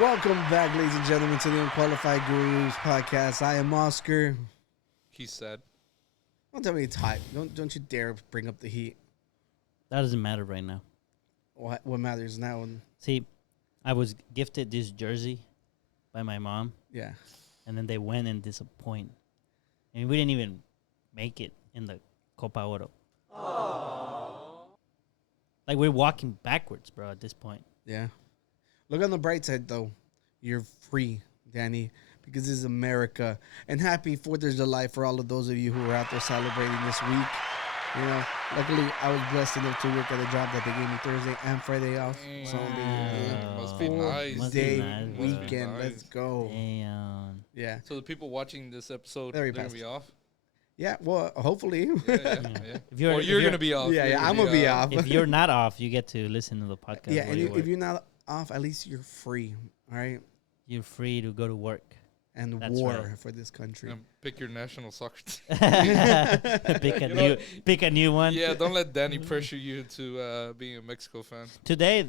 Welcome back, ladies and gentlemen, to the Unqualified Gurus podcast. I am Oscar. He said. Don't tell me it's hot. Don't you dare bring up the heat. That doesn't matter right now. What matters now? See, I was gifted this jersey by my mom, Yeah. and then they went and disappoint. And we didn't even make it in the Copa Oro. Like, we're walking backwards, bro, at this point. Yeah. Look on the bright side, though. You're free, Danny, because this is America. And happy 4th of July for all of those of you who are out there celebrating this week. You know, luckily, I was blessed enough to work at a job that they gave me Thursday and Friday off. So Must be nice. Must be day nice, bro. weekend. Nice. Let's go. Damn. Yeah. So the people watching this episode, Very they're going fast. to be off? Yeah, well, hopefully. Yeah. If you're, Or if you're going to be off. Yeah, You're I'm going to be off. If you're not off, you get to listen to the podcast. Yeah, while and you if work. you're not off, at least you're free, all right? You're free to go to work. And That's war right. for this country. And pick your national soccer team. pick a new one. Yeah, don't let Danny pressure you into being a Mexico fan. Today,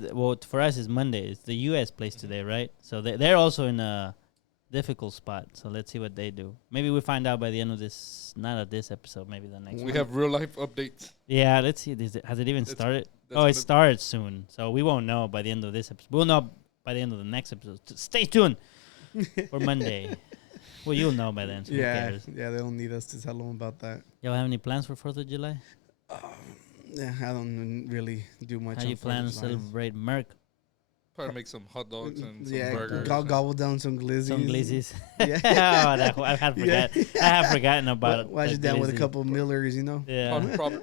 for us is Monday. It's the U.S. plays today, right? So they're also in a difficult spot. So let's see what they do. Maybe we find out by the end of this, not of this episode, maybe the next We one. have real life updates. Yeah, let's see. Has it even That's- started? that's Oh, what it starts soon. So we won't know by the end of this episode. We'll know by the end of the next episode. Stay tuned for Monday. Well, you'll know by then. So who Yeah, cares? yeah, they don't need us to tell them about that. Y'all have any plans for 4th of July? Yeah, I don't really do much. How on you plan to 4th of July. celebrate America? Probably make some hot dogs and some Yeah, burgers. gobble down some glizzies. Some glizzies. Yeah. I have forgotten about it. Watch it down with a couple Millers, you know? Yeah.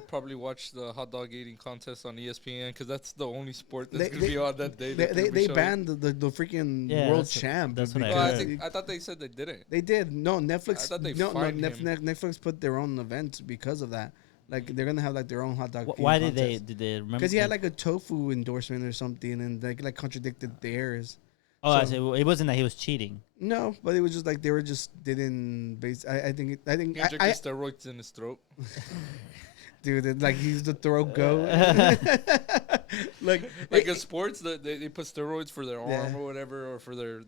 Probably watch the hot dog eating contest on ESPN because that's the only sport that's They- going to be on that day. that they'll be They showing. banned the freaking Yeah, world that's what- champ. that's what I No, I, heard. I thought they said they didn't. They did. No, Netflix. I thought they no, fined him. Netflix put their own event because of that. Like they're gonna have like their own hot dog. Why did they remember? Because he had like a tofu endorsement or something, and they like contradicted theirs. Oh, I so- said, it wasn't that he was cheating. No, but it was just like they were just didn't base. I think He injected steroids in his throat. dude, like he's the throat goat. like Like in sports, they put steroids for their arm Yeah. or whatever, or for their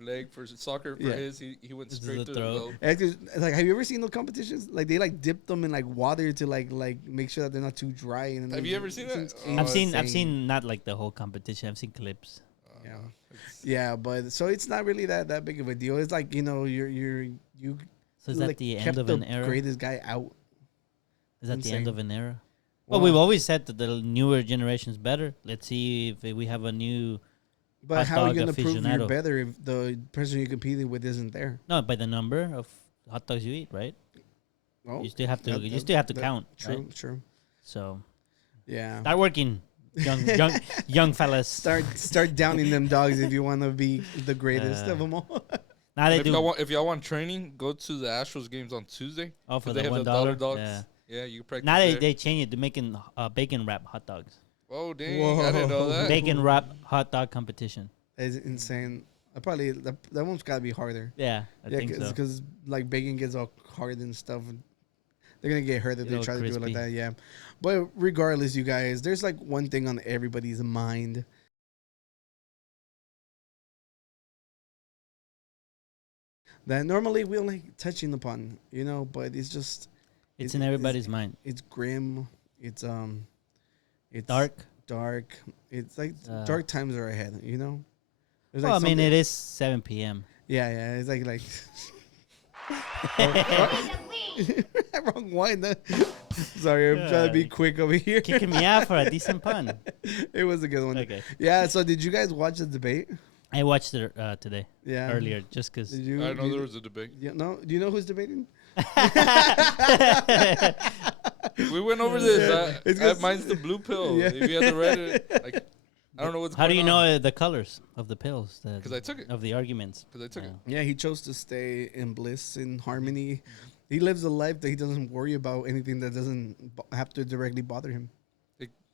leg. For soccer, for Yeah. his, he went This is straight the to the throat. throat. like, have you ever seen those competitions? Like they like dip them in like water to like make sure that they're not too dry. And Have you ever seen that? it's Oh, I've insane. seen not like the whole competition. I've seen clips. Yeah. It's- Yeah, but so it's not really that big of a deal. It's like you So is like that the end kept of the an era? greatest guy out. Is that the end insane. of an era? Well, we've always said that the newer generation's better. Let's see if we have a new. But hot how are you dog gonna prove you're aficionado. better if the person you're competing with isn't there? No, by the number of hot dogs you eat, right? Well, You still have to. that- You that- still have to that- count, True, right? true. So Yeah. start working, young fellas. Start downing them dogs if you want to be the greatest of them all. Now they if do. y'all want training, go to the Astros games on Tuesday. Oh, for They the have the $1 dogs. Yeah. Yeah, you can practice. Now there. they change it to making bacon wrap hot dogs. Oh dang! I didn't know that. Bacon wrap hot dog competition. It's insane. I probably that one's got to be harder. Yeah, I think so. because like bacon gets all hard and stuff. And they're gonna get hurt if Get they all try to do it like crispy. that. Yeah, but regardless, you guys, there's like one thing on everybody's mind. That normally we only touching upon, you know, but it's just It's in everybody's mind. it's grim. It's Dark. dark. It's like Uh, dark times are ahead, you know. There's Well, I mean, something- it is 7 p.m. yeah, it's like wrong one. Sorry, I'm trying to be Yeah. quick over here. Kicking me out for a decent pun. It was a good one. Okay. Yeah. So did you guys watch the debate? I watched it today, Yeah. earlier, just because. Did you? I know you- there was a debate. Yeah, no. Do you know who's debating? We went over this. Yeah, it's 'cause- Mine's the blue pill. Yeah. If you haven't read it, like I don't know what's. How do going you on. know the colors of the pills? Because I took it. Of the arguments. Because I took it. Yeah, he chose to stay in bliss, in harmony. He lives a life that he doesn't worry about anything that doesn't have to directly bother him.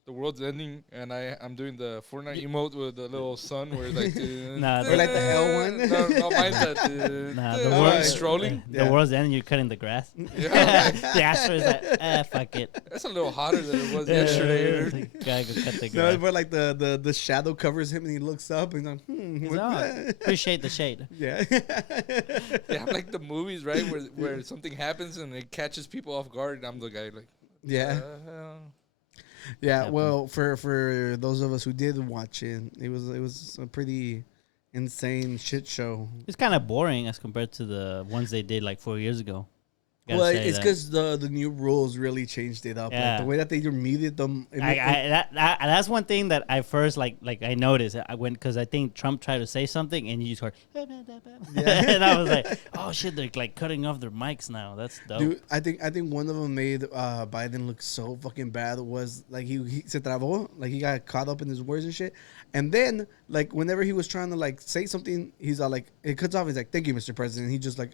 the world's ending, and I'm doing the Fortnite emote with the little sun where it's like, Nah, Or like the L one? No, mine's that. Nah, the the world world- strolling. The Yeah. world's ending. You're cutting the grass. Yeah, The astro is like, fuck it. that's a little hotter than it was Yeah, yesterday. the guy go cut the No, grass. it's more like the shadow covers him and he looks up and he's like, He's what on. the-" Appreciate the shade. Yeah. They have like the movies, right, where something happens and it catches people off guard, and I'm the guy like, Yeah. hell? Yeah, Happened. well, for those of us who did watch it, it was a pretty insane shit show. It's kind of boring as compared to the ones they did like 4 years ago. Gotta Well, say it's that. because the new rules really changed it up. Like, Yeah. the way that they muted them. That's one thing that I first like I noticed. I went because I think Trump tried to say something and you just heard, Yeah. and I was like, oh shit, they're like cutting off their mics now. That's dope. Dude, I think one of them made Biden look so fucking bad. Was like he se trabó, like he got caught up in his words and shit. And then like whenever he was trying to like say something, he's all like it cuts off. He's like, "Thank you, Mr. President." He just like,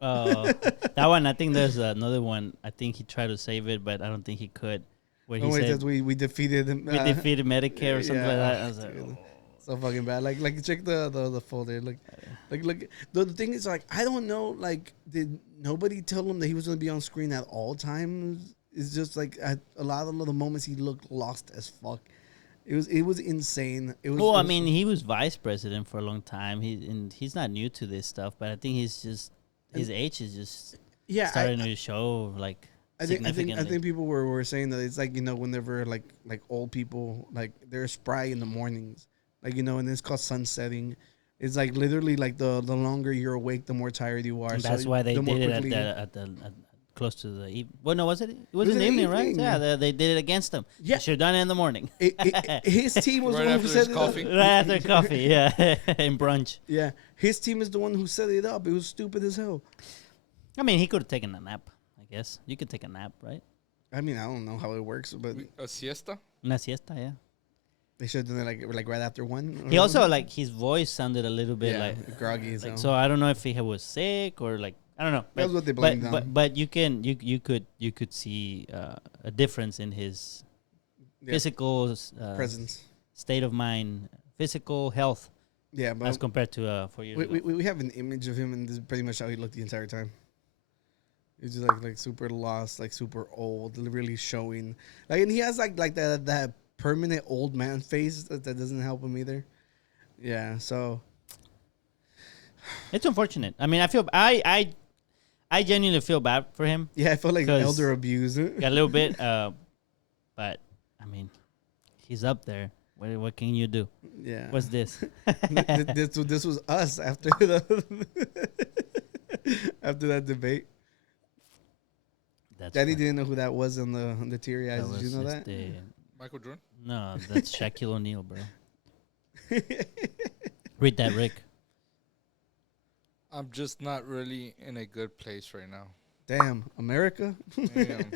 That one, I think there's another one. I think he tried to save it, but I don't think he could. Where he "Oh, wait, said that's we defeated him." we defeated Medicare or something like that. I was like, dude. oh. So fucking bad. Like check the folder. Like the thing is like I don't know. Like did nobody tell him that he was gonna be on screen at all times? It's just like at a lot of the moments he looked lost as fuck. It was insane. It was. Well, it I was- mean, he was vice president for a long time. He's not new to this stuff, but I think he's just his age is just yeah. starting to show like I significantly. think people were saying that it's like whenever like old people like they're spry in the mornings, and it's called sunsetting. It's like literally like the longer you're awake, the more tired you are. And So that's why they the more did it quickly- at close to the well, no, was it? It was was in the in the evening, right? evening. Yeah, they did it against him. Yeah. Should have done it in the morning. His team was Right the one who after set his it coffee. up. Right after coffee, yeah, in brunch. Yeah, his team is the one who set it up. It was stupid as hell. I mean, he could have taken a nap. I guess you could take a nap, right? I mean, I don't know how it works, but A siesta? Una siesta, yeah. they should have done it like right after one. or He also something. like his voice sounded a little bit yeah, like groggy as hell. so. I don't know if he was sick or like I don't know. That's what they blamed on. But you could see a difference in his Yeah, physical presence. state of mind, physical health Yeah, but as compared to 4 years ago. we have an image of him, and this is pretty much how he looked the entire time. He's just like super lost, like super old, really showing. Like, and he has like that permanent old man face that doesn't help him either. Yeah, so It's unfortunate. I mean, I genuinely feel bad for him yeah, I felt like 'Cause- elder abuse. a little bit, but I mean, he's up there. What can you do? Yeah, What's this? this was us after the after that debate. That's Daddy right. didn't know who that was on the teary eyes. That Did you was know that? Michael Jordan? No, that's Shaquille O'Neal, bro. Read that, Rick. I'm just not really in a good place right now. Damn, America. Damn.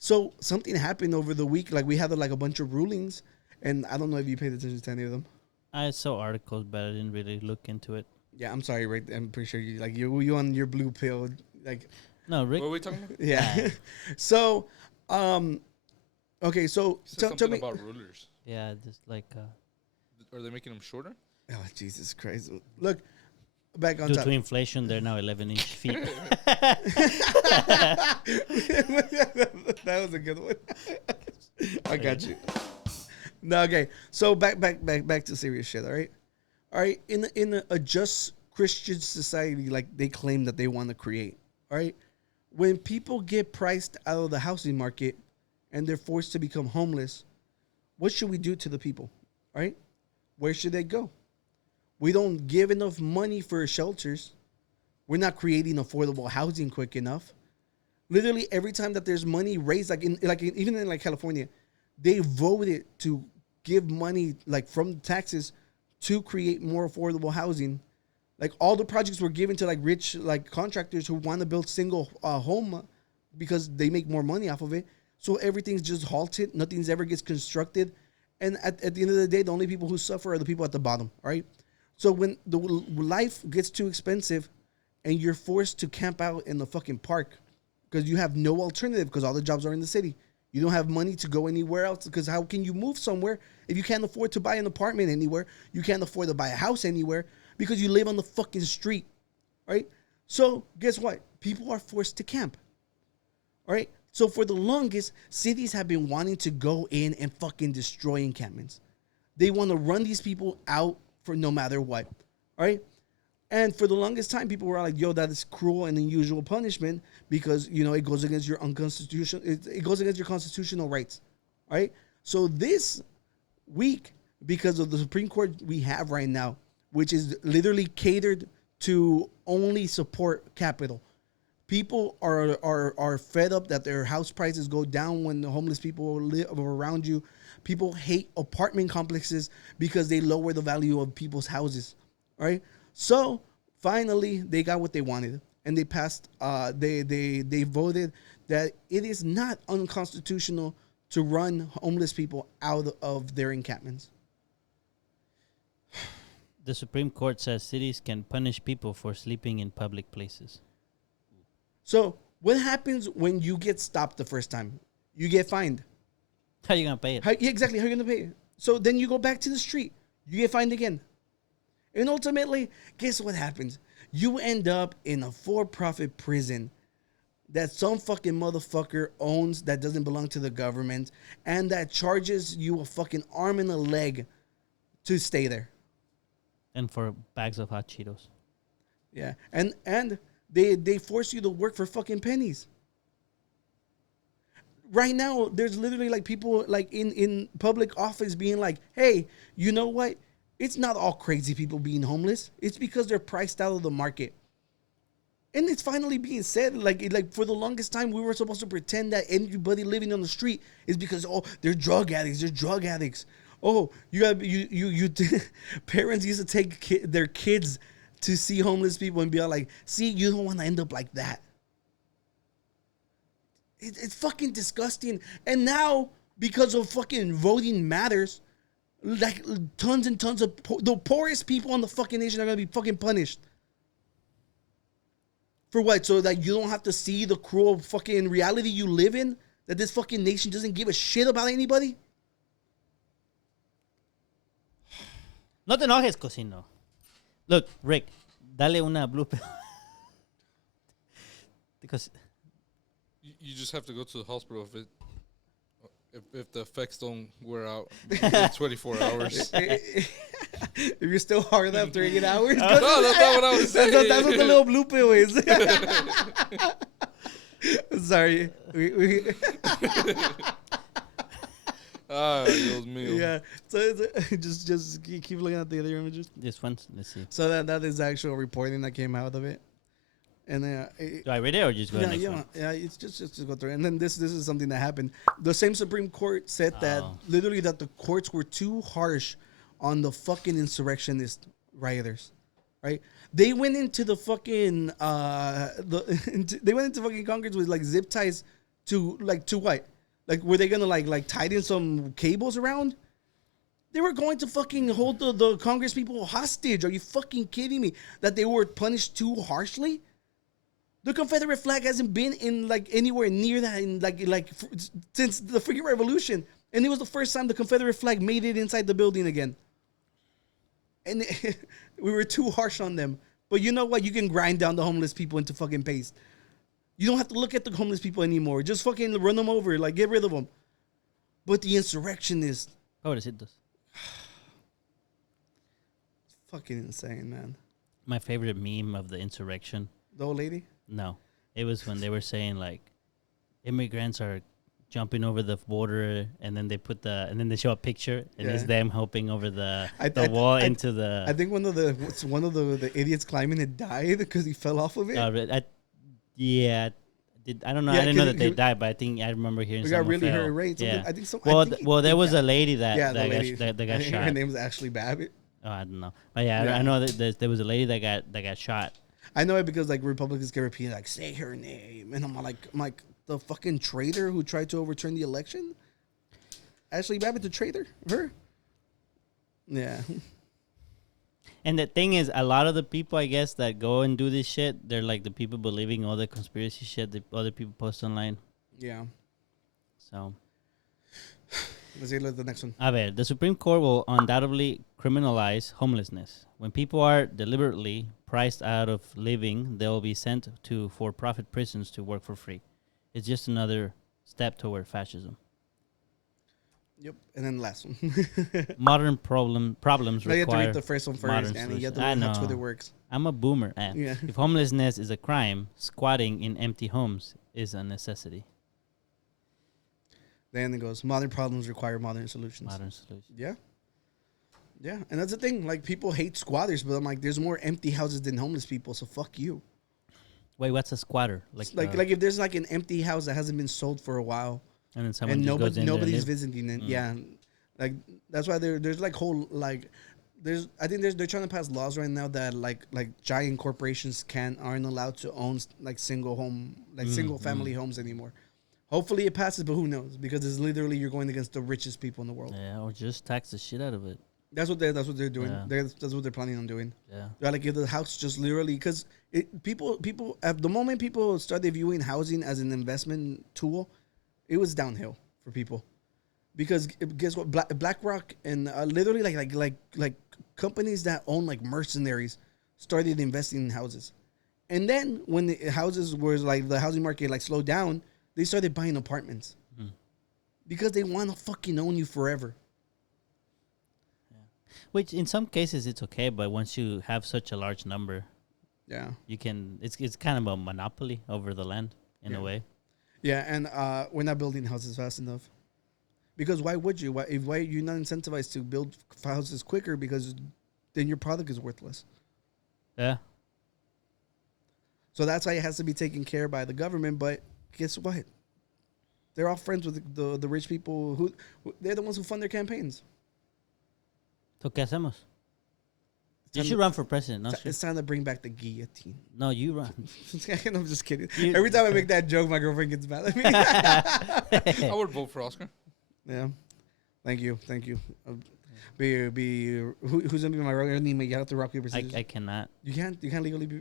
So something happened over the week. Like we had like a bunch of rulings, and I don't know if you paid attention to any of them. I saw articles, but I didn't really look into it. Yeah, I'm sorry, Rick. I'm pretty sure you on your blue pill. Like No, Rick. What are we talking about? yeah. So, okay. So Said tell something me. about rulers. Yeah, just like Are they making them shorter? Oh Jesus Christ! Look, back on due top. to inflation, they're now 11-inch feet. That was a good one. I got you. No, okay. So back to serious shit. All right. In a just Christian society, like they claim that they want to create. All right. When people get priced out of the housing market and they're forced to become homeless, what should we do to the people? All right. Where should they go? We don't give enough money for shelters. We're not creating affordable housing quick enough. Literally every time that there's money raised, even in like California, they voted to give money like from taxes to create more affordable housing. Like all the projects were given to like rich like contractors who want to build single home because they make more money off of it. So everything's just halted. Nothing's ever gets constructed. And at the end of the day, the only people who suffer are the people at the bottom, all right? So when the life gets too expensive and you're forced to camp out in the fucking park because you have no alternative because all the jobs are in the city, You don't have money to go anywhere else because how can you move somewhere if you can't afford to buy an apartment anywhere? You can't afford to buy a house anywhere because you live on the fucking street, right? So guess what? People are forced to camp, all right? So for the longest, cities have been wanting to go in and fucking destroy encampments. They want to run these people out for no matter what, all right? And for the longest time, people were like, yo, that is cruel and unusual punishment because, it goes against your unconstitutional, it goes against your constitutional rights, right? So this week, because of the Supreme Court we have right now, which is literally catered to only support capital, people are fed up that their house prices go down when the homeless people live around you. People hate apartment complexes because they lower the value of people's houses, right? So finally, they got what they wanted, and they passed. They voted that it is not unconstitutional to run homeless people out of their encampments. The Supreme Court says cities can punish people for sleeping in public places. So what happens when you get stopped the first time? You get fined. How are you gonna pay it? Exactly. How are you gonna pay it? So then you go back to the street. You get fined again. And ultimately, guess what happens? You end up in a for-profit prison that some fucking motherfucker owns that doesn't belong to the government and that charges you a fucking arm and a leg to stay there. And for bags of hot Cheetos. Yeah. And they force you to work for fucking pennies. Right now, there's literally like people like in public office being like, hey, you know what? It's not all crazy people being homeless. It's because they're priced out of the market. And it's finally being said, like for the longest time, we were supposed to pretend that anybody living on the street is because, they're drug addicts. They're drug addicts. Oh, you parents used to take their kids to see homeless people and be all like, see, you don't want to end up like that. It's fucking disgusting. And now, because of fucking voting matters, like tons and tons of the poorest people in the fucking nation are gonna be fucking punished. For what? So that you don't have to see the cruel fucking reality you live in? That this fucking nation doesn't give a shit about anybody? No te enojes, cocino. Look, Rick, dale una blue pill. Because You just have to go to the hospital if the effects don't wear out in 24 hours. If you're still hard after 8 hours, No, that's not what I was saying. That's what the little blue pill is. Sorry. Dios mío. Yeah. So just keep looking at the other images. this one, let's see. So that is actual reporting that came out of it. And then Do I read it or just go to the next one? yeah, it's just go through. And then this is something that happened. The same Supreme Court said that literally that the courts were too harsh on the fucking insurrectionist rioters, right? They went into the fucking they went into fucking Congress with like zip ties to what? Like were they gonna like tighten some cables around? They were going to fucking hold the Congress people hostage. Are you fucking kidding me? That they were punished too harshly? The Confederate flag hasn't been in like anywhere near that in since the freaking revolution, and it was the first time the Confederate flag made it inside the building again. And we were too harsh on them. But you know what? You can grind down the homeless people into fucking paste. You don't have to look at the homeless people anymore. Just fucking run them over, like get rid of them. But the insurrectionists, Pobrecitos. fucking insane, man. My favorite meme of the insurrection. The old lady. No, it was when they were saying like immigrants are jumping over the border, and then they and then they show a picture, and it's them hopping over the wall into the. I think one of the idiots climbing it died because he fell off of it. Yeah, I don't know. Yeah, I didn't know 'cause that they died, but I think I remember hearing. We got someone really fell. hurt, right? Yeah. I think so. Well, there was a lady that that got shot. Her name was Ashley Babbitt. Oh, I don't know, but I know that there was a lady that got shot. I know it because like Republicans get repeated like say her name, and I'm like the fucking traitor who tried to overturn the election. Ashley Babbitt, the traitor, her. Yeah. And the thing is, a lot of the people, I guess, that go and do this shit, they're like the people believing all the conspiracy shit that other people post online. Yeah. So, Let's see the next one. a ver, the Supreme Court will undoubtedly criminalize homelessness. When people are deliberately priced out of living, they'll be sent to for-profit prisons to work for free. It's just another step toward fascism. Yep. And then the last one. Modern problems Now you have to require. read the first one modern first, Annie. You have to solutions. I learn how know. Twitter works. I'm a boomer. Yeah. If homelessness is a crime, squatting in empty homes is a necessity. Then it goes, modern problems require modern solutions. Modern solution. Yeah. Yeah. And that's the thing. Like, people hate squatters, but I'm like, there's more empty houses than homeless people, so fuck you. Wait, what's a squatter? Like if there's like an empty house that hasn't been sold for a while and then someone and just goes in there and nobody's live? visiting it. Yeah. Like, that's why there's like whole, like, I think they're trying to pass laws right now that like giant corporations aren't allowed to own like single family homes anymore. Hopefully it passes, but who knows? Because it's literally you're going against the richest people in the world. Yeah, or just tax the shit out of it. That's what they're doing. Yeah. That's what they're planning on doing. Yeah. They're like, if the house just literally, because people at the moment people started viewing housing as an investment tool, it was downhill for people. Because guess what? BlackRock and literally like companies that own like mercenaries started investing in houses, and then when the houses were like the housing market like slowed down, they started buying apartments because they want to fucking own you forever. Which in some cases it's okay, but once you have such a large number, Yeah, you can. It's kind of a monopoly over the land in a way. yeah, and we're not building houses fast enough. Because why would you? Why are you not incentivized to build houses quicker? Because then your product is worthless. Yeah. So that's why it has to be taken care by the government. But guess what? They're all friends with the rich people who they're the ones who fund their campaigns. So ¿qué hacemos? You time should to- run for president. No, It's time to bring back the guillotine. no, you run. I'm just kidding. You- Every time I make that joke, my girlfriend gets mad at me. I would vote for Oscar. Yeah. Thank you. Who's gonna be my running mate? You have to rock paper scissors. I cannot. You can't legally be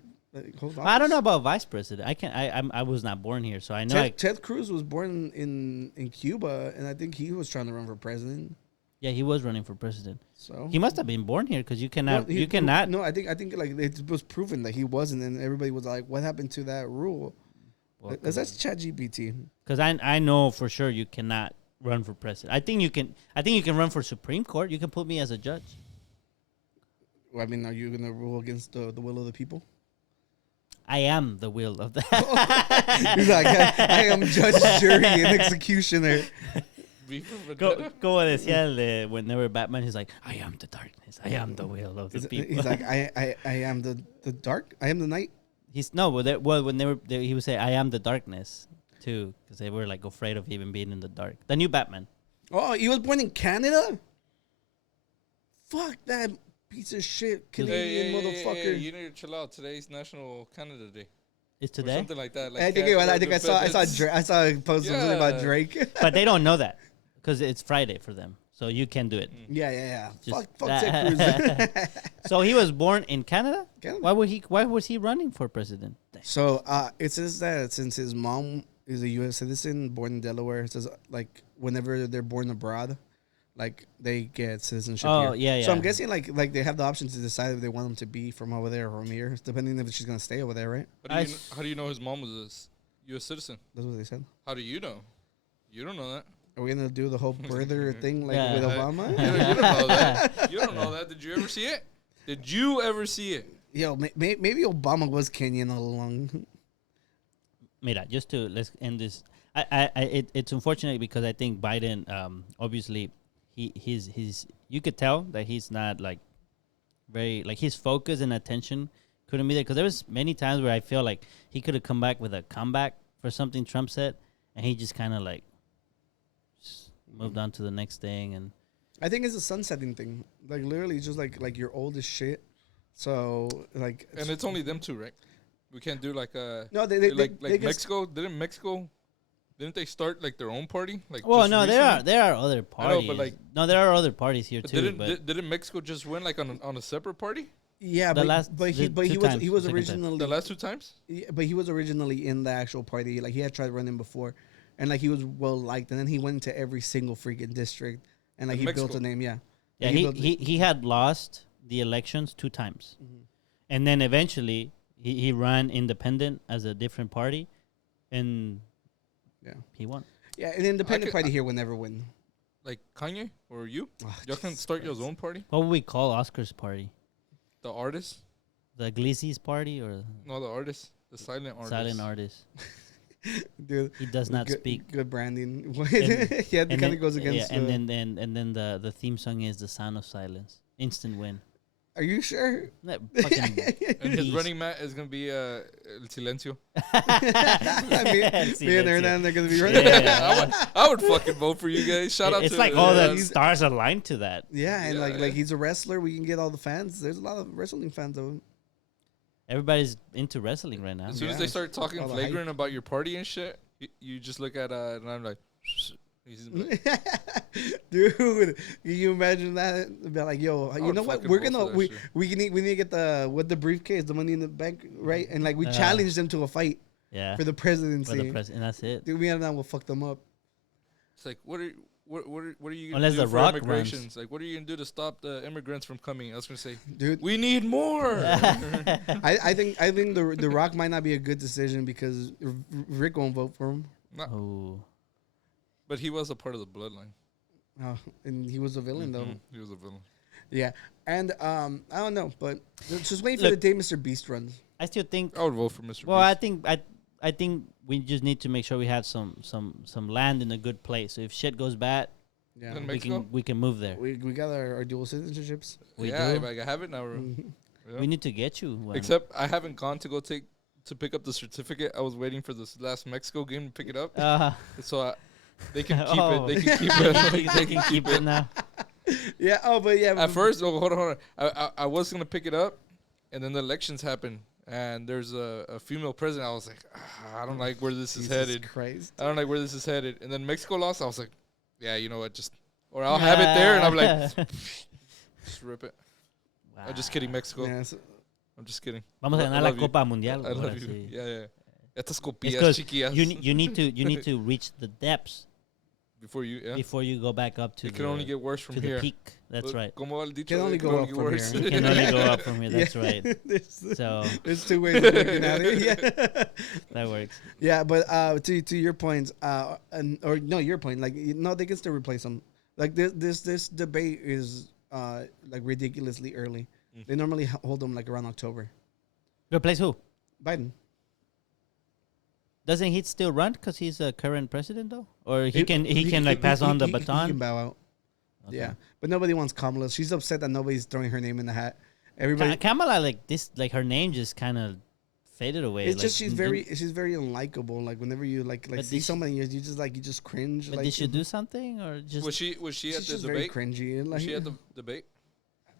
hold on. I don't know about vice president. I can. I was not born here, so I know. Ted Cruz was born in Cuba, and I think he was trying to run for president. Yeah, he was running for president. So He must have been born here because you cannot. No, you cannot. No, I think like it was proven that he wasn't, and everybody was like, "What happened to that rule?" That's ChatGPT. Because I know for sure you cannot run for president. I think you can run for Supreme Court. You can put me as a judge. Well, I mean, are you gonna rule against the will of the people? I am the will of the. He's like, I am judge, jury, and executioner. Como decía el de whenever Batman, he's like, I am the darkness. I am the will of the people. He's like, I am the dark. I am the night. He's no, well, he would say, I am the darkness too, because they were like afraid of even being in the dark. The new Batman. Oh, he was born in Canada? Fuck that piece of shit Canadian motherfucker. Hey, you need to chill out. Today's National Canada Day. It's Or today, something like that. Like I think I saw a post something about Drake. but they don't know that because it's Friday for them, so you can do it. Yeah. Just Fuck Ted Cruz. So he was born in Canada. Canada. Why was he running for president? So it says that since his mom is a U.S. citizen born in Delaware, it says like whenever they're born abroad, like they get citizenship Oh, here. yeah. So I'm guessing like they have the option to decide if they want them to be from over there or from here, depending if she's gonna stay over there, right? How do you know his mom was a U.S. citizen? That's what they said. How do you know? You don't know that. Are we gonna do the whole birther thing like Yeah. with You Obama? don't know that. You don't know that. Did you ever see it? Did you ever see it? Yo, maybe Obama was Kenyan all along. Mira, let's end this. It's unfortunate because I think Biden, obviously, he's you could tell that he's not like very like his focus and attention couldn't be there because there was many times where I feel like he could have come back with a comeback for something Trump said, and he just kind of like just moved on to the next thing. And I think it's a sunsetting thing. Like literally, just like you're old as shit. So like, And it's only them two, right? We can't do like a no, they can Mexico. Didn't they start like their own party? Like well, just no, recently? there are other parties. but, like- no, there are other parties here But too. didn't Mexico just win like on a separate party Yeah, The but last- but he the but he two was times, he was the second time. originally the last two times? but he was originally in the actual party. Like he had tried running before, and like he was well liked, and then he went into every single freaking district, and like In he built Mexico. a name. Yeah. Yeah, Like, he had lost the elections 2 times. Mhm. And then eventually he ran independent as a different party, and Yeah. he won. Yeah, an independent could- party here will never win. Like Kanye or you? Oh, Y'all can Jesus start your Christ. own party. What would we call Oscar's party? The artist? The Iglesias party or No, the artist. The silent artist. silent artist? Dude. He does not good, speak. Good branding. And- Yeah, it And kind of then, goes against. and then the theme song is the sound of silence. Instant win. Are you sure? That fucking And his beast. running mat is gonna be El Silencio. Me and Hernan, they're gonna be running. Yeah. I would fucking vote for you guys. Shout out It's to like all the he's- stars aligned to that. Yeah, and Yeah. like he's a wrestler. We can get all the fans. There's a lot of wrestling fans though. Everybody's into wrestling right now. As soon as Yeah. they start talking All the flagrant about your party and shit, you just look at and I'm like, he's Dude, can you imagine that? Be like, yo, you would know what? fucking We're vote gonna for that we shit. we need to get the briefcase, the money in the bank, right? And like we Uh, challenge them to a fight Yeah. for the presidency. For the president, and that's it. Dude, we and that will fuck them up. it's like, what are you gonna Unless do The for Rock immigrations? Like, what are you gonna do to stop the immigrants from coming? I was gonna say, Dude, we need more. I think the Rock might not be a good decision because Rick won't vote for him. Oh, But he was a part of the bloodline. Oh, and he was a villain though. Mhm. He was a villain. Yeah, and I don't know, but just wait for Look. the day Mr. Beast runs. I still think. I would vote for Mr. Well, I Beast. think I think we just need to make sure we have some land in a good place. So if shit goes bad, Yeah, In we Mexico? can move there. we got our dual citizenships. We yeah, do. if I have it now. Mhm. Yeah. We need to get you one. Except I haven't gone to go to pick up the certificate. I was waiting for this last Mexico game to pick it up, so they can keep Oh. it. They can keep it. they can keep it now. Yeah. Oh, but yeah. At first, oh, hold on. I was gonna pick it up, and then the elections happened, and there's a female president. I was like, I don't like where this is Jesus headed. Christ. I don't like where this is headed. And then Mexico lost. I was like, yeah, you know what? Or I'll have it there, and I'm like, just rip it. I'm just kidding, Mexico. Yeah, so- I'm just kidding. Vamos a I ganar la love you. Copa Mundial. I love ahora you. sí. Yeah. Estas It's copillas 'cause chiquillas. you need to reach the depths Before you, yeah. before you go back up to It can only get worse from to the here. peak. That's right. Como el dicho, Can only it go up get from worse. here. You can only go up from here. That's Yeah. right. there's, So there's two ways of looking at it. Yeah. that works. Yeah, but to your point, or no, your point, like no, they can still replace them. Like this debate is like ridiculously early. Mm. They normally hold them like around October. Replace who? Biden. Doesn't he still run because he's a current president though, or he can like he- pass on the he can baton? bow out. Okay. Yeah, but nobody wants Kamala. She's upset that nobody's throwing her name in the hat. Everybody. Kamala like her name just kind of faded away. It's like, just she's very unlikable. Like whenever you like But see did she- somebody, you just cringe. But like did she do something or just? Was she she's at the just very debate? cringy. And, Was like, she at the debate?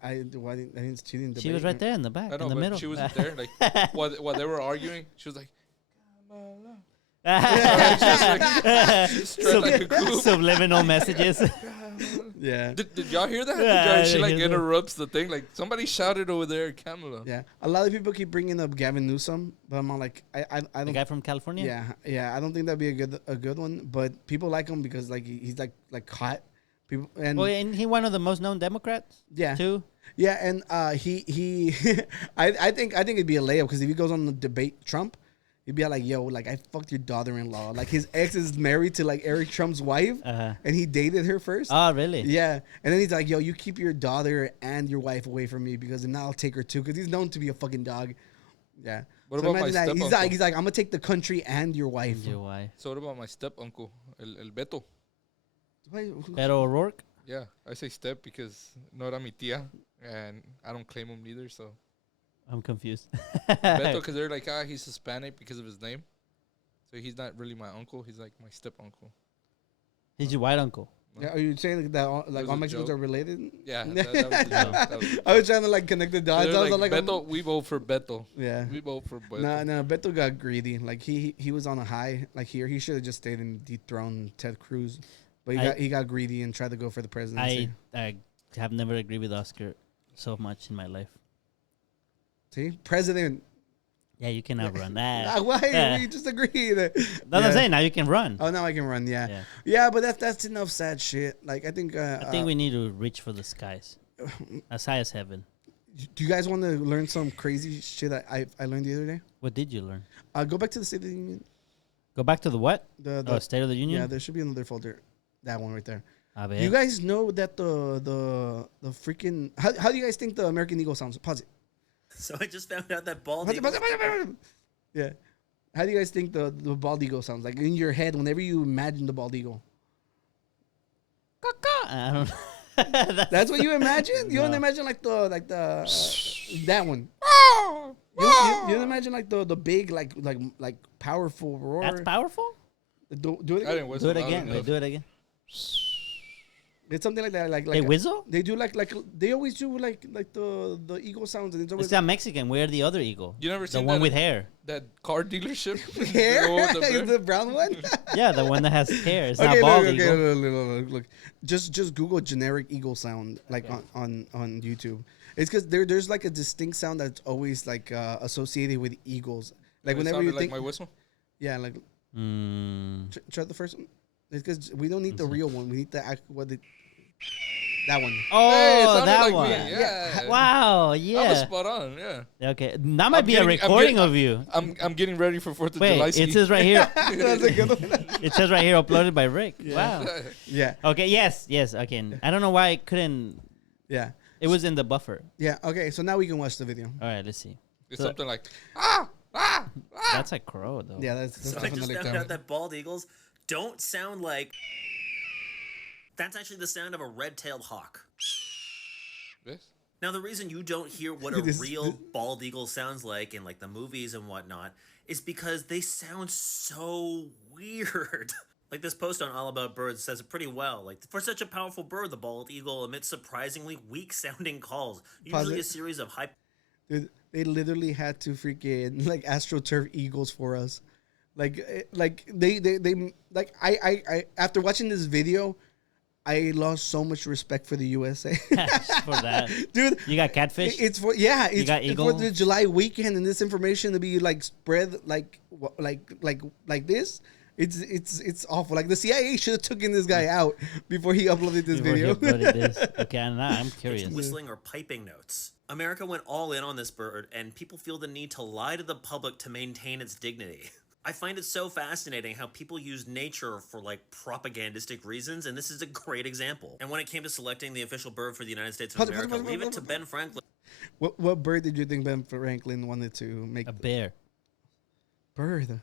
she didn't. She was right there in the back, I know, in the but middle. she wasn't there. Like while they were arguing, she was like, Sub- straight like a goop. Subliminal messages. Yeah. Did y'all hear that? Yeah, She I like hear that. interrupts the thing. Like somebody shouted over there, Kamala. Yeah, a lot of people keep bringing up Gavin Newsom, but I'm like, I The don't. guy from California. Yeah, I don't think that'd be a good one. But people like him because like he's like hot. People and Well, and he one of the most known Democrats yeah, too. yeah, and he, I think it'd be a layup because if he goes on the debate Trump, he'd be like, yo, like I fucked your daughter-in-law. Like his ex is married to like Eric Trump's wife, Uh-huh. and he dated her first. Oh, really? Yeah, and then he's like, "Yo, you keep your daughter and your wife away from me because then I'll take her too." Because he's known to be a fucking dog. Yeah. What So about my imagine that. step He's uncle? like, I'm gonna take the country and your wife. Your wife. So what about my step uncle, El Beto? Wait, Beto O'Rourke. Yeah, I say step because no era mi tía, and I don't claim him neither. So I'm confused. Beto, because they're like, he's Hispanic because of his name. So he's not really my uncle. He's like my step uncle. He's your white uncle. Yeah, are you saying that all, like was all a Mexicans joke. are related? Yeah, that was the joke. That was the I was joke. trying to like connect the dots. They're I was like, like, Beto, we vote for Beto. yeah. We vote for Beto. No, Beto got greedy. Like he was on a high. Like he should have just stayed and dethroned Ted Cruz, but he got greedy and tried to go for the presidency. I have never agreed with Oscar so much in my life. See, president. Yeah, you cannot run that. Why? We just agreed. That's what I'm saying. Now you can run. Oh, now I can run. Yeah, Yeah. yeah. But that's enough sad shit. Like I think. I think we need to reach for the skies, as high as heaven. Do you guys want to learn some crazy shit I learned the other day? What did you learn? Go back to the State of the Union. Go back to the what? The State of the Union. Yeah, there should be another folder. That one right there. A Do ver. you guys know that the freaking how do you guys think the American Eagle sounds? Pause it. So I just found out that bald Pause it, eagle. pause it, pause it. Yeah. How do you guys think the bald eagle sounds like in your head whenever you imagine the bald eagle? I don't know. That's what you imagine? You don't No. imagine like the that one. You don't imagine like the big like powerful roar. That's powerful. Do it I again. didn't whistle Do it loud again. enough. Wait, do it again. It's something like that. Like They whistle. they do like they always do like the eagle sounds and it's always It's not Mexican. We're the other eagle. You never The seen one that, with hair. that car dealership? hair. The one with the bear? The brown one. Yeah, the one that has hair. It's not Okay, bald look, eagle. look. Just Google generic eagle sound like Okay. on YouTube. It's because there's like a distinct sound that's always like associated with eagles. Like It whenever sounded you like think, my whistle. yeah, like Mm. try the first one. It's because we don't need the real one. We need the that one. Oh, Hey, it sounded that like one. me, yeah. Wow. I was Yeah. spot on. Yeah. Okay. That might I'm be getting- a I'm recording getting- of you. I'm getting ready for 4th of July. Wait, it says right here. That's a good one. It says right here, uploaded by Rick. Wow. Yeah, Okay. Yes. Okay. I don't know why I couldn't. yeah, It was in the buffer. yeah. Okay, so now we can watch the video. All right. Let's see. It's So- something like That's a crow, though. Yeah, that's So I just definitely found cool. out that bald eagles don't sound like. That's actually the sound of a red-tailed hawk. this. Now, the reason you don't hear what a This- real bald eagle sounds like in like the movies and whatnot is because they sound so weird. Like this post on All About Birds says it pretty well. Like, for such a powerful bird, the bald eagle emits surprisingly weak-sounding calls, usually it. a series of high. Dude, they literally had to freaking like astroturf eagles for us. Like they like I after watching this video, I lost so much respect for the USA. For that. Dude, You got catfish? it's for it's got for eagle? the July weekend and this information to be like spread like this. It's awful. Like the CIA should have taken this guy out before he uploaded this Before he video. uploaded this. Okay, I'm curious. Whistling or piping notes. America went all in on this bird, and people feel the need to lie to the public to maintain its dignity. I find it so fascinating how people use nature for like propagandistic reasons, and this is a great example. And when it came to selecting the official bird for the United States of America, leave it to Ben Franklin. What bird did you think Ben Franklin wanted to make? A bear. Bird.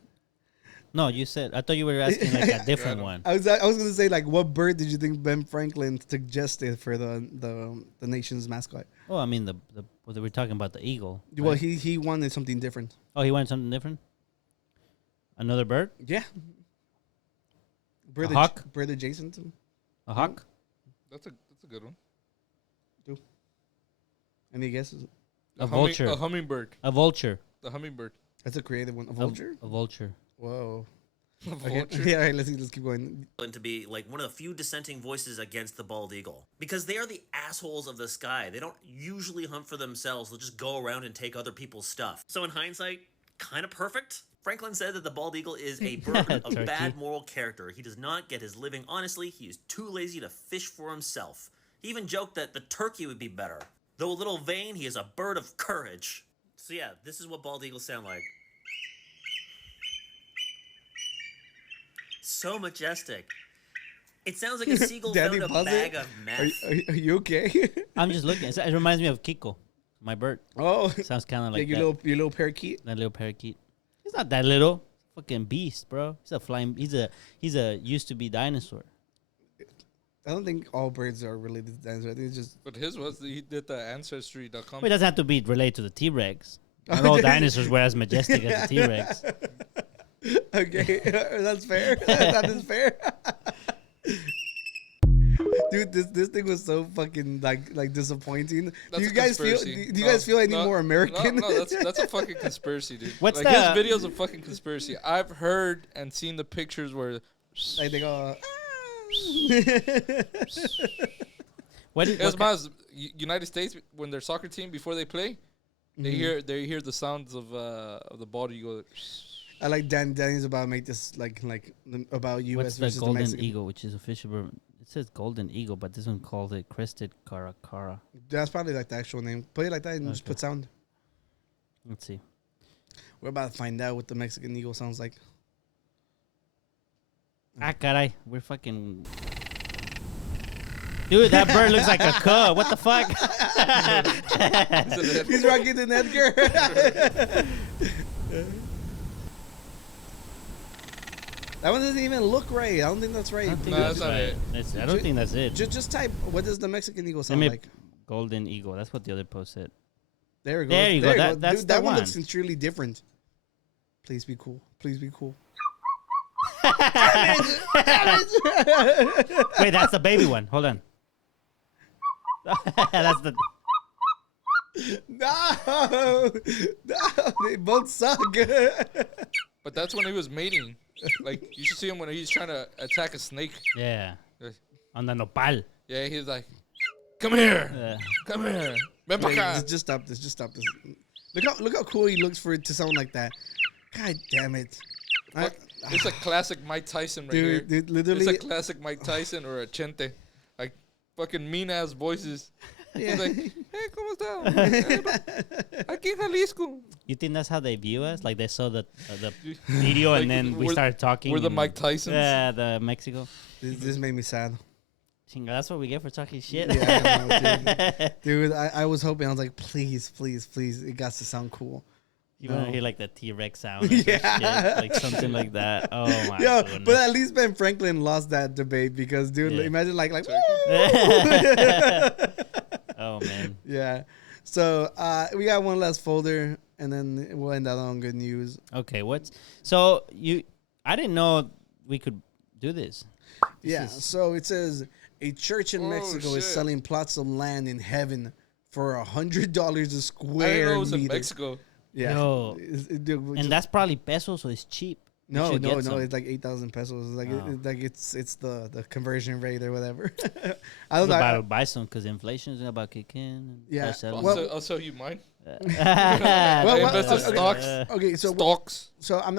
No, you said. I thought you were asking like a different one. I was gonna say like what bird did you think Ben Franklin suggested for the nation's mascot? Oh, I mean we're talking about the eagle. Well, right? he wanted something different. Oh, he wanted something different. Another bird? Yeah. Bird hawk? Bird adjacent. A hawk? That's a good one. Any guesses? A vulture. A hummingbird. A vulture. The hummingbird. That's a creative one. A vulture. A vulture. Whoa. A Okay. vulture. Yeah. All right. Let's keep going. To be like one of the few dissenting voices against the bald eagle because they are the assholes of the sky. They don't usually hunt for themselves. They'll just go around and take other people's stuff. So in hindsight, kind of perfect. Franklin said that the bald eagle is a bird of Turkey. bad moral character. He does not get his living honestly. He is too lazy to fish for himself. He even joked that the turkey would be better. Though a little vain, he is a bird of courage. So yeah, this is what bald eagles sound like. So majestic. It sounds like a seagull Daddy, found a pause bag it. of meth. Are you okay? I'm just looking. It reminds me of Kiko, my bird. Oh. Sounds kind of like Like your little parakeet. that little parakeet. He's not that little. Fucking beast, bro. He's a flying. He's a used to be dinosaur. I don't think all birds are related to dinosaurs. I think it's just. But his was he did the ancestry.com. Well, it doesn't have to be related to the T-Rex. Not all dinosaurs were as majestic as the T-Rex. Okay, that's fair. That is fair. Dude, this thing was so fucking like disappointing. That's do you a guys feel? conspiracy. Do you guys feel any No, more American? No, that's a fucking conspiracy, dude. What's like the- his video's a fucking conspiracy. I've heard and seen the pictures where Like they go. What? it was United States when their soccer team before they play, They hear the sounds of the ball. You go. I like Danny's about to make this like about U.S. What's the versus the golden Mexican. eagle, which is official? It says golden eagle, but this one calls it crested caracara. That's probably like the actual name. Put it like that and just Okay. put sound. Let's see. We're about to find out what the Mexican eagle sounds like. Ah, caray. We're fucking... Dude, that bird looks like a cub. What the fuck? He's rocking the Edgar. That one doesn't even look right. I don't think that's right. I don't think No, that's that's not right. it. I don't think that's it. Just type, what does the Mexican eagle sound me- like? Golden eagle. That's what the other post said. There we go. There you go. That's Dude, the that one one. looks extremely different. Please be cool. Please be cool. Wait, that's the baby one. Hold on. That's the... No, they both suck. But that's when he was mating. Like you should see him when he's trying to attack a snake. Yeah. Yes. On the nopal. Yeah, he's like, "Come here, Yeah. come here, ven pa Wait, acá." just stop this. Just stop this. Look how cool he looks for it to sound like that. God damn it. Fuck, it's a classic Mike Tyson right here. Dude, It's literally. a classic Mike Tyson or a Chente. Like fucking mean ass voices. Yeah. He's like, "Hey, ¿cómo está? Aquí en Jalisco." You think that's how they view us? Like they saw the video Like, and then we we're- started talking. We're the and- Mike Tysons. Yeah, the Mexico. This made me sad. Chinga, that's what we get for talking shit. Yeah, I know, dude. I was hoping. I was like, please, please, please. It got to sound cool. You want to No. hear like the T-Rex sound, or some Yeah. shit, like something like that. Oh my Yeah, goodness. but at least Ben Franklin lost that debate because, dude, Yeah. imagine like Oh man. yeah. So we got one last folder, and then we'll end out on good news. Okay, so I didn't know we could do this. Yeah. is- So it says a church in Oh, Mexico is shit. selling plots of land in heaven for $100 a I square didn't know it was in meter. Mexico. Yeah. Yo. Dude, And that's probably pesos, so it's cheap. We no, should no, get no. some. It's like 8,000 pesos. It's like Oh. it's the conversion rate or whatever. I I don't was know. about to buy some because inflation's about to kick in. And Yeah, start selling. well- I'll sell you mine. Well, I well, invest in okay. stocks. Okay, so Stocks. I'm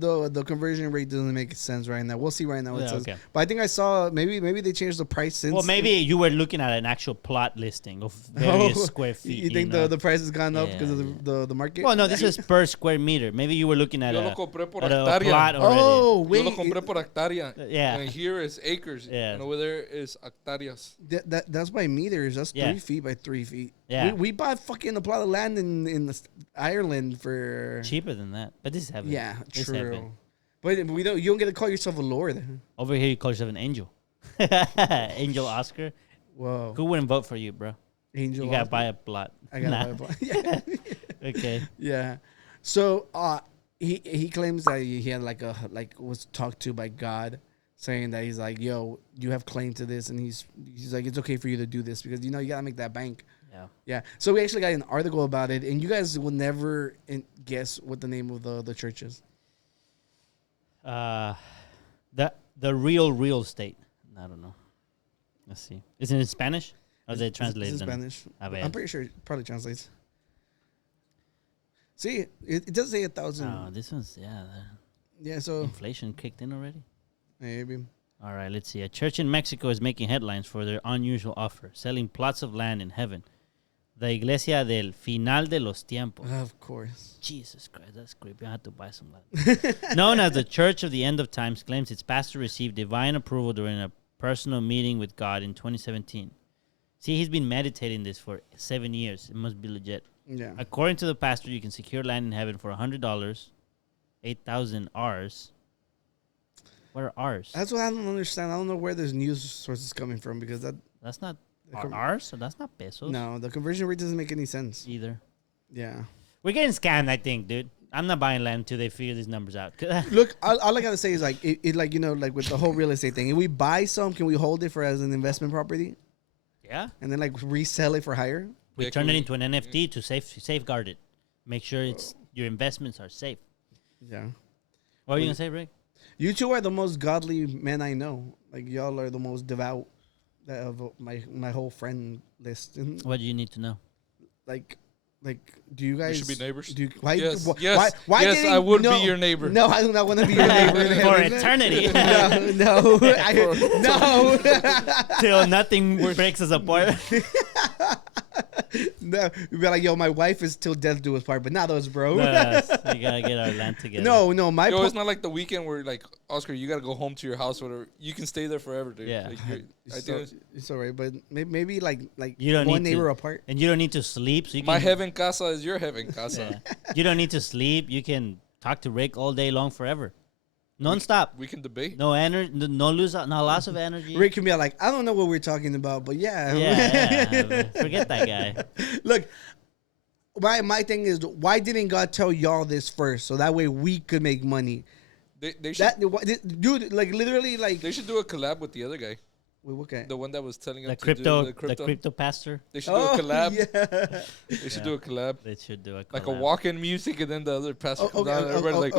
the conversion rate doesn't make sense right now. We'll see right now what it Yeah, says. okay. But I think I saw maybe they changed the price since. Well, maybe you were looking at an actual plot listing of various square feet. You think know? the price has gone up Yeah, because of the market? Well, no, this is per square meter. Maybe you were looking at Yo a, lo compré por at a hectárea. plot already. Oh Yo wait, lo compré por hectárea. Yeah. And here is acres. Yeah. And over there is hectáreas. that's by meters. That's Yeah. 3 feet by 3 feet. Yeah. we bought fucking a plot of land in Ireland for Cheaper than that, but this is heaven. yeah, This is true. heaven. But we don't. You don't get to call yourself a lord. Over here, you call yourself an angel. Angel Oscar. Whoa, Who wouldn't vote for you, bro? angel. You gotta Oscar. buy a plot. I gotta Nah. buy a plot. Yeah. Okay. Yeah. So he claims that he had was talked to by God, saying that he's like, yo, you have claim to this, and he's like, it's okay for you to do this because you gotta make that bank. Yeah. Yeah. So we actually got an article about it, and you guys will never guess what the name of the church is. The real estate. I don't know. Let's see. Is it in Spanish? Or they translate It's it? in Spanish. A ver. I'm pretty sure it probably translates. See, it does say 1,000. Oh, this one's the Yeah. So inflation kicked in already. maybe. All right, let's see. A church in Mexico is making headlines for their unusual offer, selling plots of land in heaven. The Iglesia del Final de los Tiempos. Of course. Jesus Christ, that's creepy. I had to buy some land. Known as the Church of the End of Times, claims its pastor received divine approval during a personal meeting with God in 2017. See, he's been meditating this for 7 years. It must be legit. Yeah. According to the pastor, you can secure land in heaven for $100, 8,000 Rs. What are Rs? That's what I don't understand. I don't know where this news source is coming from because That's not the con- Rs, so that's not pesos no, the conversion rate doesn't make any sense. either. Yeah. We're getting scammed, I think, dude. I'm not buying land until they figure these numbers out. Look, all I gotta say is like it like like with the whole real estate thing. If we buy some, can we hold it for as an investment property Yeah. and then like resell it for higher? We Yeah, turn can it we- into an NFT to safeguard it. Make sure your investments are safe. Yeah. What were you going to say, Rick? You two are the most godly men I know. Like y'all are the most devout of my whole friend list. And What do you need to know? like Like, do you We guys should be neighbors. Do you, why? Yes, wh- yes, why yes, didn't- I would no, be your neighbor. No, I do not want to be your neighbor in For heaven. eternity. No, no, Till nothing breaks us apart. no. You'd be like, yo, my wife is till death do us part, but not us, bro. Yes, we gotta get our land together. No, my Yo, po- it's not like the weekend where like Oscar, you gotta go home to your house, or whatever. You can stay there forever, dude. Yeah. Like, I it's, think it's all right, but maybe like You don't one need neighbor to- apart. And you don't need to sleep. So you my can, heaven casa is your heaven casa. Yeah. You don't need to sleep. You can talk to Rick all day long forever. Non-stop. We can debate. No energy, no loss of energy. Rick can be like, I don't know what we're talking about, but yeah. Yeah. Forget that guy. Look, my thing is, why didn't God tell y'all this first, so that way we could make money? They should Dude, like literally, like they should do a collab with the other guy, wait, what guy? the one that was telling The him to crypto, do the crypto pastor. They should do a collab. Yeah. They should do a collab. They should do a collab. Like a walk-in music, and then the other pastor Oh, comes out, and everybody's like,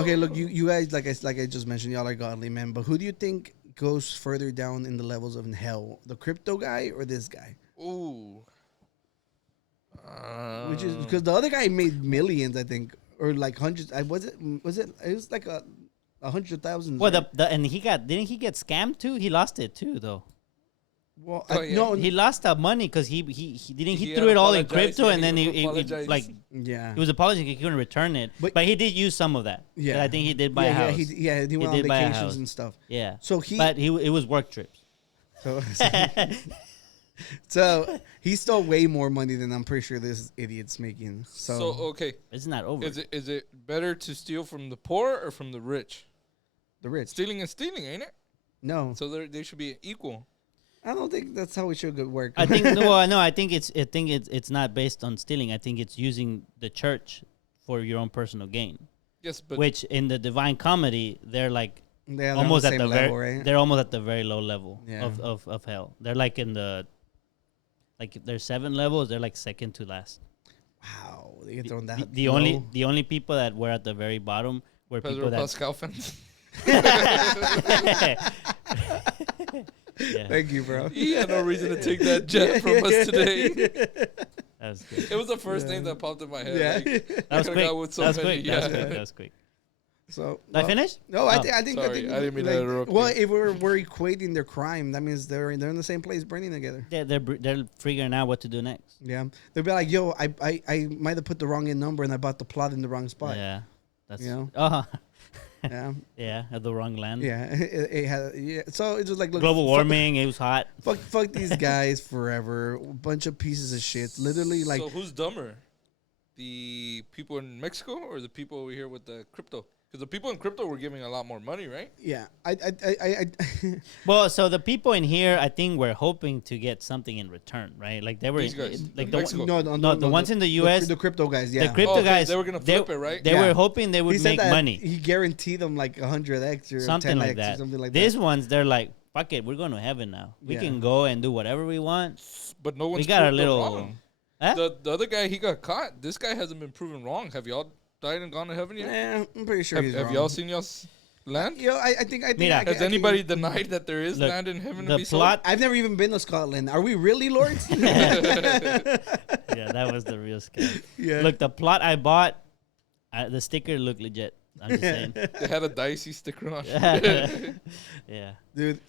okay, look, you guys, like I just mentioned, y'all are godly men, but who do you think goes further down in the levels of hell, the crypto guy or this guy? ooh. Which is because the other guy made millions, I think, or like hundreds. It was like a 100,000. Well, and didn't he get scammed too? He lost it too, though. Well, Oh, yeah. no, He lost that money because he He threw it all in apologized, crypto, yeah, and then he apologized. like yeah, he was apologizing he couldn't return it, But- but he did use some of that. Yeah. I think he did buy a house. he went on did buy a vacations house. and stuff. Yeah, So it was work trips. so, so he stole way more money than I'm pretty sure this idiot's making. so okay. It's not over. Is it better to steal from the poor or from the rich? the rich. Stealing is stealing, ain't it? No, So they should be equal. I don't think that's how it should work. I think no. I think it's not based on stealing. I think it's using the church for your own personal gain. Yes, but Which in the Divine Comedy, they're like They're on almost at same the level, very right? they're almost at the very low level Yeah. of hell. They're like in the like if there's 7 levels. They're like second to last. Wow, they get thrown down. The only people that were at the very bottom were Pedro people that. Pascal fans. Yeah, Thank you, bro. He had no reason to take that jet from us today. that was good. It was the first thing that popped in my head. Yeah. Like, That was could've quick. got with so That was many, quick. yeah. That was quick. So I finished? No, Oh. I think Sorry, I didn't mean to interrupt Well, you. if we're equating their crime, that means they're in the same place burning together. They're figuring out what to do next. Yeah, they'll be like, "Yo, I might have put the wrong in number and I bought the plot in the wrong spot." Yeah, that's You know? oh Yeah, yeah, at the wrong land. yeah. It had, yeah. So it's just like, look, Global warming. It was hot. Fuck these guys forever. Bunch of pieces of shit. Literally, like, so who's dumber? The people in Mexico or the people over here with the crypto? Because the people in crypto were giving a lot more money, right? yeah. I Well, so the people in here, I think, were hoping to get something in return, right? Like they were These guys, like in the Mexico. no, the ones in the U.S. the crypto guys. Yeah, The crypto okay, guys, they were gonna flip it, right? They Yeah. were hoping they he would said make that money, he guaranteed them like 100x or something 10x like or that. something like These that. ones, they're like, fuck it, we're going to heaven now. We Yeah. can go and do whatever we want. But no one's We got a proved them little. wrong. Huh? The other guy, he got caught. This guy hasn't been proven wrong. Have y'all died and gone to heaven yet? Yeah, I'm pretty sure Have, he's have wrong. y'all seen y'all's land? Yo, I think. Mira, I Has anybody denied that there is Look, land in heaven to the be sold? plot. I've never even been to Scotland. Are we really lords? Yeah, that was the real scam. Yeah. Look, the plot I bought, the sticker looked legit. I'm just saying. They had a dicey sticker on. Yeah. Dude,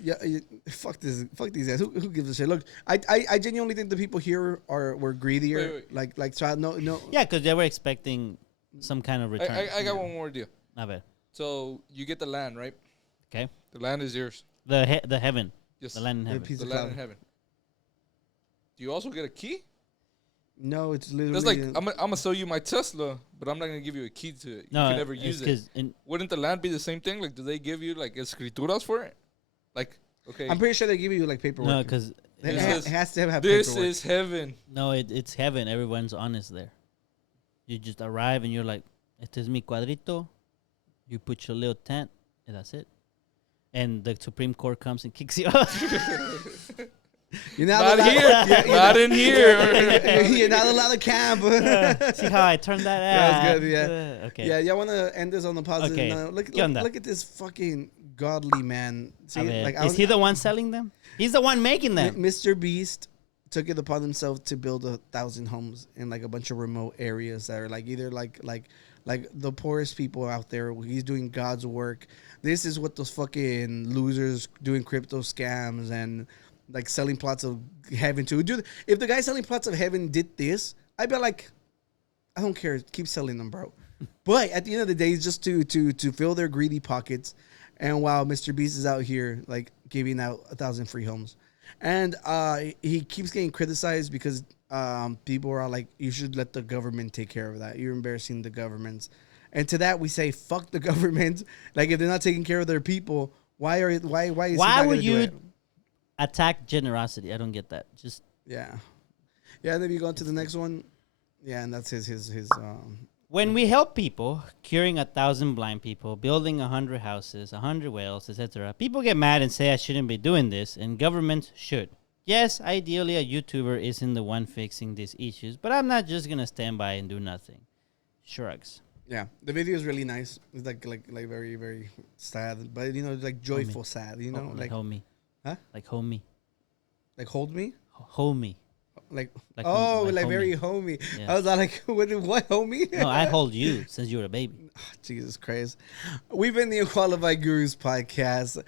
fuck these guys. Who gives a shit? Look, I genuinely think the people here were greedier. Wait. Like so no. Yeah, because they were expecting some kind of return. I got one more deal. Not bad. So you get the land, right? Okay. The land is yours. The heaven. Yes. The land in The heaven. piece The of land cloud. in heaven. Do you also get a key? No, it's literally. That's like I'm gonna sell you my Tesla, but I'm not gonna give you a key to it. You No, can never use it. because Wouldn't the land be the same thing? Like, do they give you like escrituras for it? Like, okay, I'm pretty sure they give you like paperwork. no, because it, This ha- is- it has to have this paperwork. is heaven. no, it's heaven. Everyone's honest there. You just arrive and you're like, "Este es mi cuadrito." You put your little tent, and that's it. And the Supreme Court comes and kicks you out. You're Not allowed- here. Yeah, Not in here. You're not allowed to camp. See how I turned that That out? was good, yeah. Okay. Yeah, y'all want to end this on the positive Okay. note? Look, ¿Qué look, onda? look at this fucking godly man. See, A ver, like, is he the one selling them? He's the one making them. Mr. Beast took it upon themselves to build 1,000 homes in like a bunch of remote areas that are like either like the poorest people out there. He's doing God's work. This is what those fucking losers doing crypto scams and like selling plots of heaven to do. If the guy selling plots of heaven did this, I'd be like, I don't care. Keep selling them, bro. But at the end of the day, it's just to fill their greedy pockets. And while Mr. Beast is out here like giving out 1,000 free homes, and he keeps getting criticized because people are like, you should let the government take care of that. You're embarrassing the governments. And to that we say, fuck the government. Like if they're not taking care of their people, why is he not Why gonna would do you it? attack generosity? I don't get that. Just Yeah. And then you go on to the next one. Yeah, and that's his when we help people, curing 1,000 blind people, building 100 houses, 100 wells, etc., people get mad and say I shouldn't be doing this, and governments should. Yes, ideally a YouTuber isn't the one fixing these issues, but I'm not just gonna stand by and do nothing. Shrugs. Yeah, the video is really nice. It's like very very sad, but you know, like joyful sad. You know, Like homie. Huh? Like homie. Like hold me. Homie. Like Like oh, hom- like like homie. very homie. Yeah. I was like, what homie? No, I hold you since you were a baby. Jesus Christ. We've been the Unqualified Gurus podcast.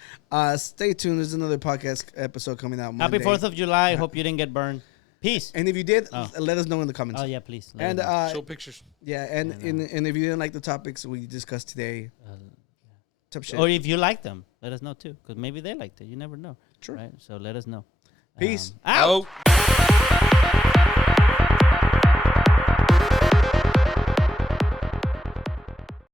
Stay tuned. There's another podcast episode coming out Monday. Happy 4th of July. Hope you didn't get burned. Peace. And if you did, Oh. let us know in the comments. Oh, yeah, please. Let And us know. Show pictures. yeah, and I know. and if you didn't like the topics we discussed today, tough shit. Or if you like them, let us know too. Because maybe they liked it. You never know. True. Right? So let us know. Peace. Out. Out.